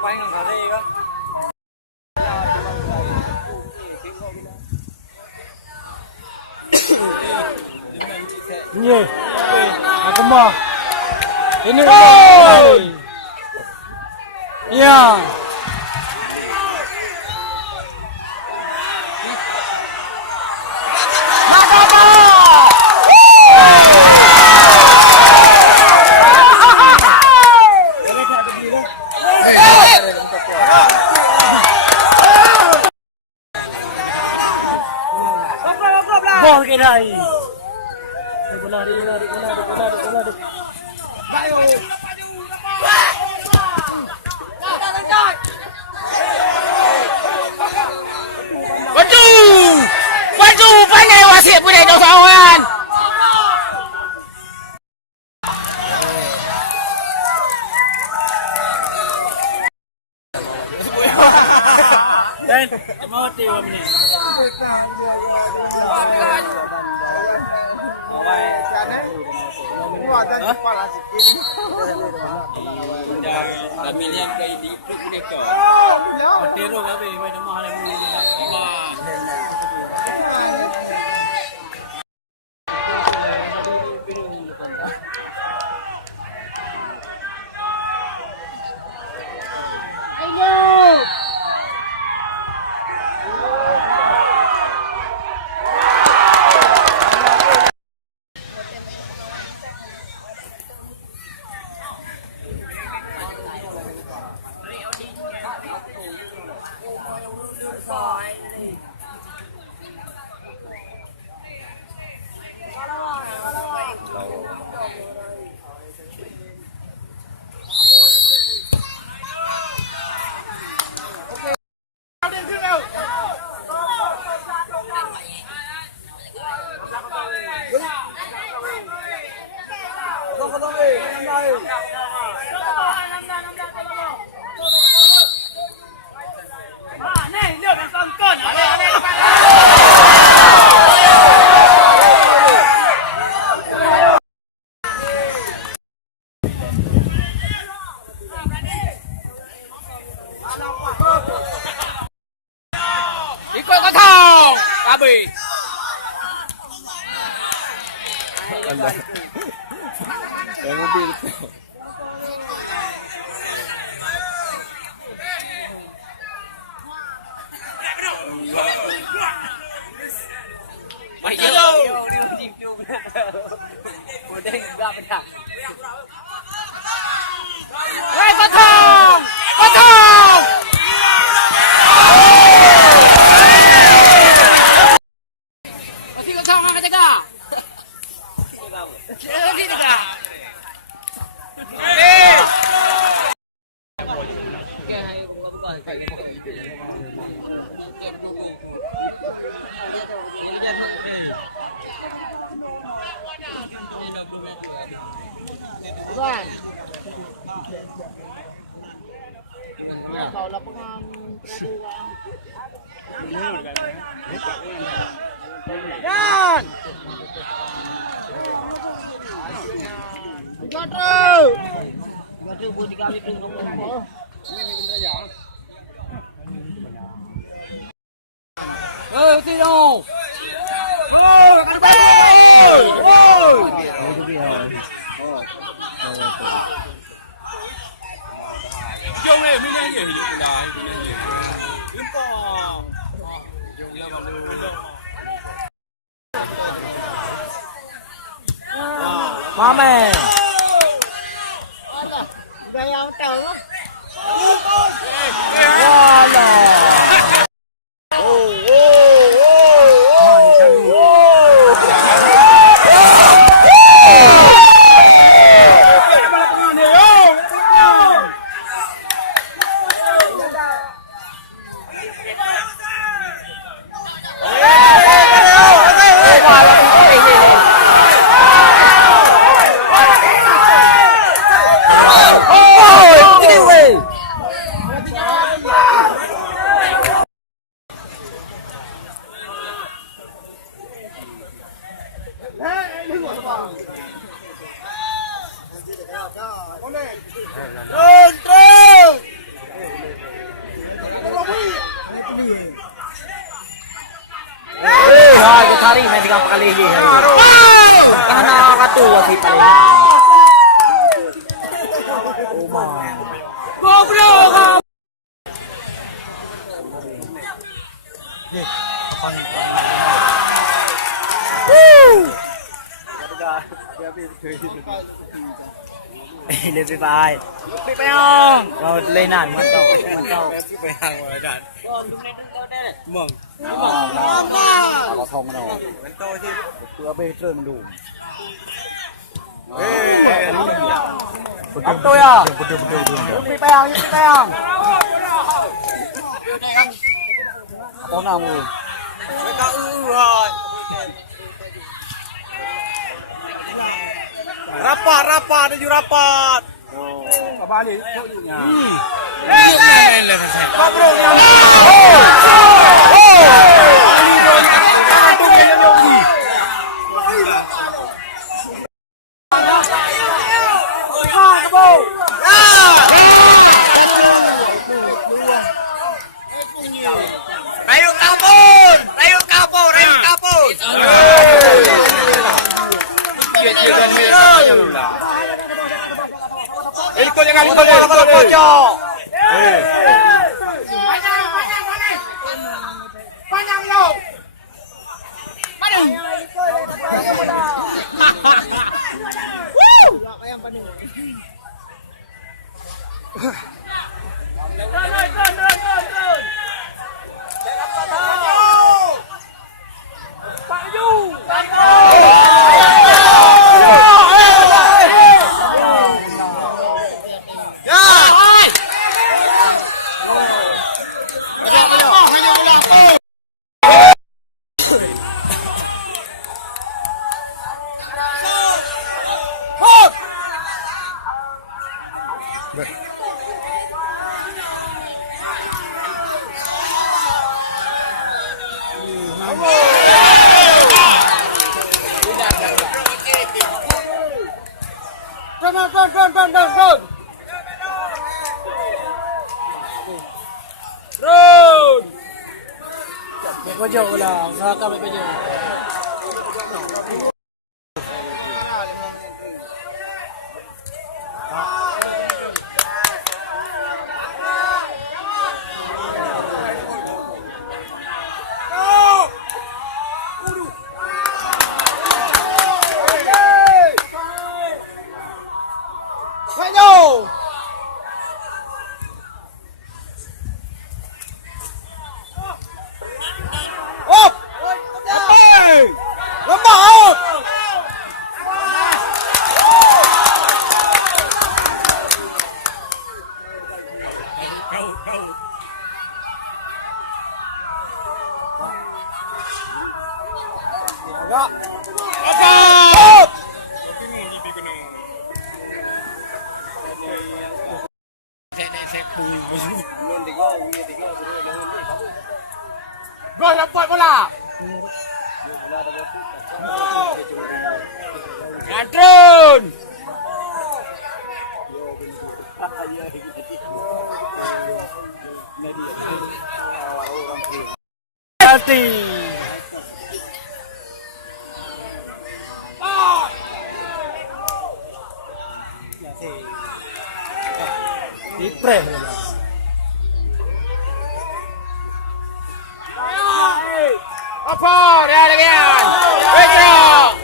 quay ngang cả đây đó. Ye. Aku mah. Ini. Ya. Bol ke dah. Bola dia. Baju pandai wasit boleh jauh kawan. Dan mau tiup ni. Kami lihat ke di grup mereka. Teruk kami, macam mana ni? Ikut kau kau. Habis. Yang mobil. Hei potong. Potong. Masih kau tahu mana jaga? Lagi jaga. Bukan. Kau lapangan peraduan. Yan. Gaduh pun dikali pun kamu. Tino. Chung này mình đang gì dùng đài, mình đang gì. Đứng co. Dùng ra vào luôn. Mame. Gaya ang tao mo. Wala. hari main 3 kali je. Kan katu si paling. Oh man. Go bro. Lebih baik. Lebih bayang. Kau lenan mantau. bayang rồi đàn mừng เอาทองมันออก มันโตที่ เพื่อไปเจอมันดู เอ้ย เอาตัวอ่ะไปแปลงไปแปลงเอาหน้ามือ ไม่ก็rồi rapat ada rapat kembali nya Bro yang Rayu kapur. Ikut jangan ikut. Panjang lo. Kau jauh lah, nggak kami baju. Gol dapat bola. Gadrun. penalti Ipre Apa dia lagi? Pedro.